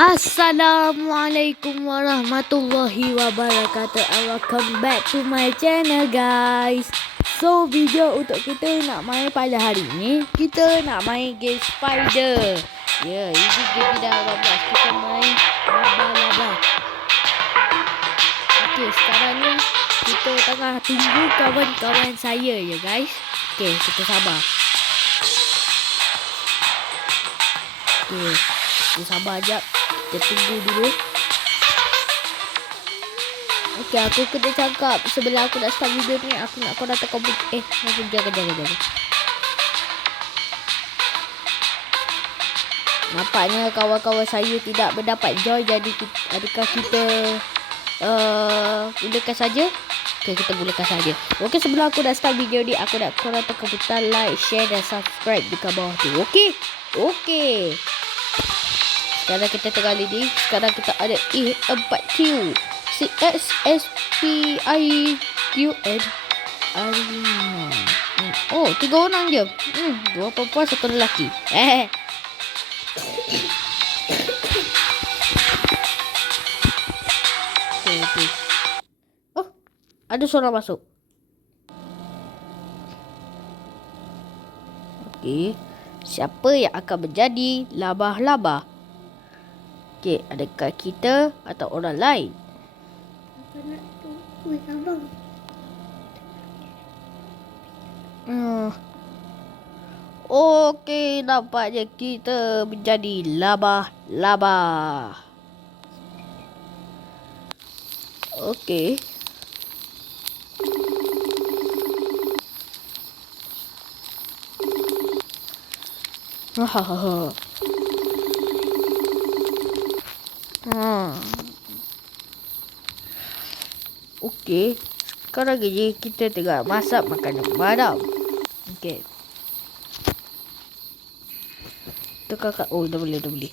Assalamualaikum warahmatullahi wabarakatuh. Welcome back to my channel, guys. So video untuk kita nak main pada hari ni, kita nak main game spider. Ya, ini game dah 18. Kita main laba-laba. Okey, sekarang ni kita tengah tunggu kawan-kawan saya ya, guys. Okey, kita sabar. Okey, kita sabar jap. Kita tunggu dulu. Okey, aku kena cakap sebelum aku nak start video ni, aku nak kau datang komputer. Aku jaga. Nampaknya kawan-kawan saya tidak mendapat join, jadi adakah kita mulakan saja? Okey, kita mulakan saja. Okey, sebelum aku nak start video ni, aku nak kau datang komputer, like, share dan subscribe dekat bawah tu. Okey. Sekarang kita tengah ni. Sekarang kita ada E4Q CSSPIQN. Oh, 3 orang je. 2 perempuan, 1 lelaki. Okay. Oh, ada suara masuk. Okey. Siapa yang akan menjadi laba-laba? Okey, adakah kita atau orang lain? Apa nak tunggu abang? Okey, nampaknya kita menjadi laba-laba. Okey. Okey, sekarang ni kita tengah masak makanan malam. Okey. Tu kakak, oh dah boleh. Ni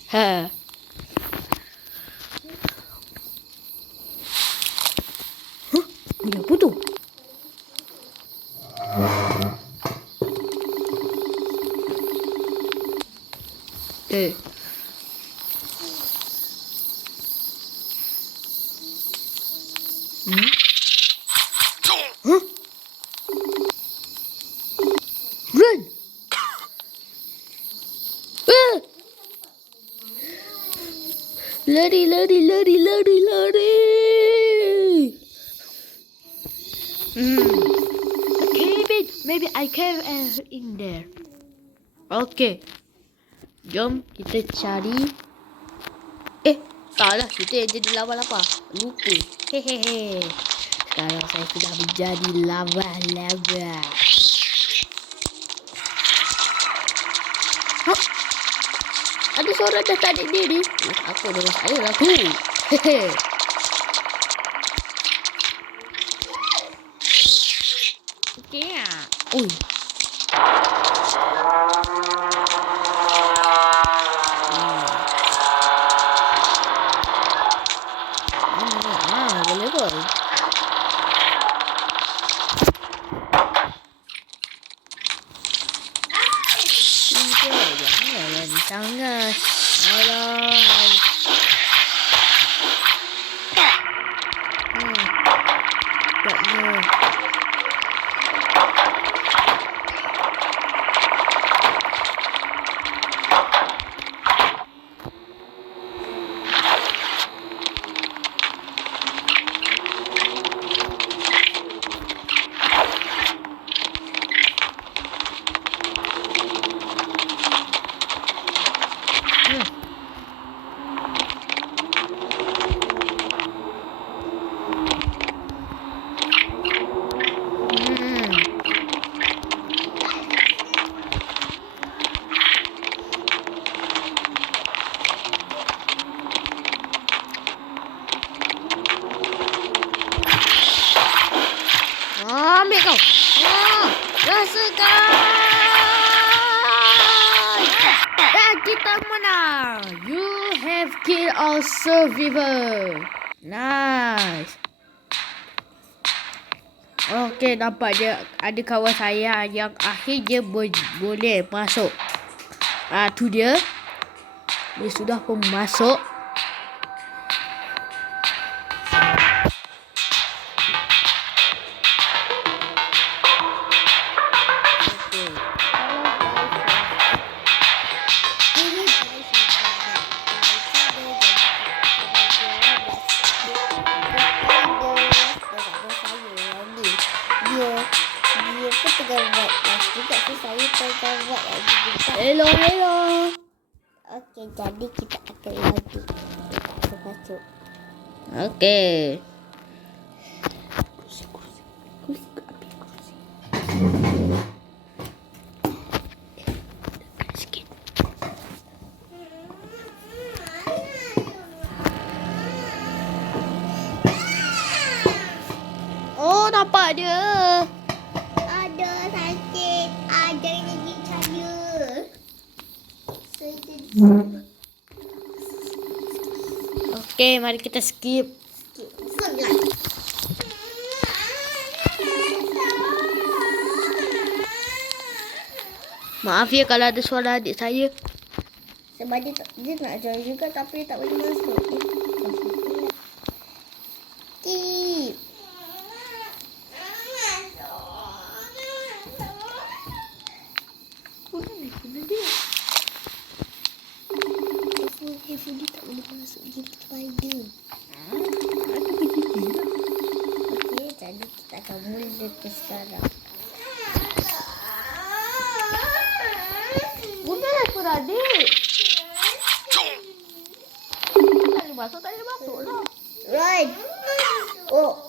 apa tu? Run! Lari! Okay, maybe I can in there. Okay. Jom kita cari. Salah, kita yang jadi laba-laba. Lupa. Hehehe. Sekarang saya sudah menjadi laba-laba. Ada suara dah tak ada diri. Aku dengan saya lah tu. Hehe. Okey ah. Oi. Boleh pun. Jangan sangat. Alah. Taknya. Ambil kau. Rasakan. Dan kita menang. You have killed all survivor. Nice. Okey, nampaknya ada kawan saya yang akhirnya boleh masuk. Tu dia. Dia sudah pun masuk. akan buat lagi juga. Hello, hello. Okey, jadi kita akan lagi. Kita akan masuk. Okey. Oh, nampak dia. Ada sakit. Ada gigi saya. Saya jadi Okey, mari kita skip. Sebelah. Maaf ya kalau ada suara adik saya. Sebab dia nak join juga tapi tak boleh masuk. Skip. Dia tak boleh masuk gigi spider. Okey, jadi kita akan mula ke sekarang. Bunda lah suara adik. Tak boleh masuk lah. Right. Oh.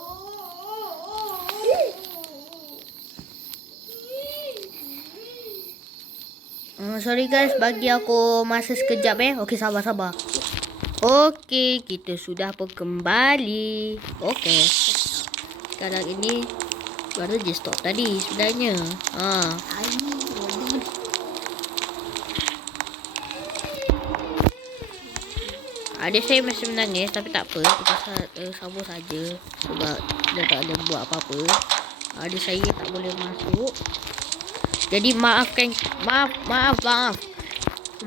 Sorry guys, bagi aku masa sekejap Okey, sabar. Okey, kita sudah pun kembali. Okey. Sekarang ini baru je stop tadi sebenarnya. Adik saya masih menangis tapi tak apa. Kita sambung saja sebab dia tak ada buat apa-apa. Adik saya tak boleh masuk. Jadi maafkan, maaf.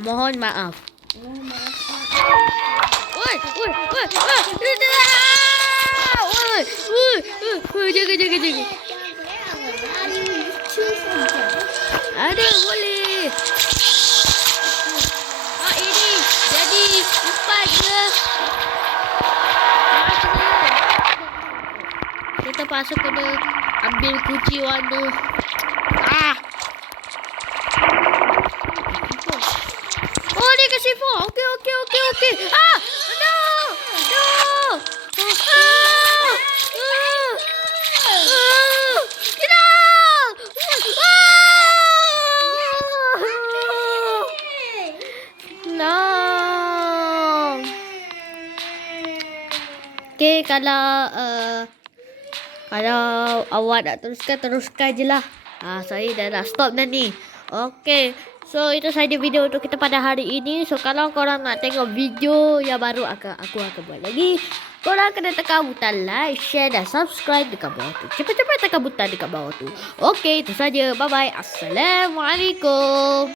Mohon maaf. Oi. Jaga. Ada boleh. Ini jadi 4 je. Kita terpaksa kena ambil kunci warna. Oh, dia kasi 4. Okey. No. No. Okey, kalau awak nak teruskan je lah. Saya dah stop dah ni. Okey. So, itu saja video untuk kita pada hari ini. So, kalau korang nak tengok video yang baru aku akan buat lagi, korang kena tekan butang like, share dan subscribe dekat bawah tu. Cepat-cepat tekan butang dekat bawah tu. Okey, itu saja. Bye-bye. Assalamualaikum.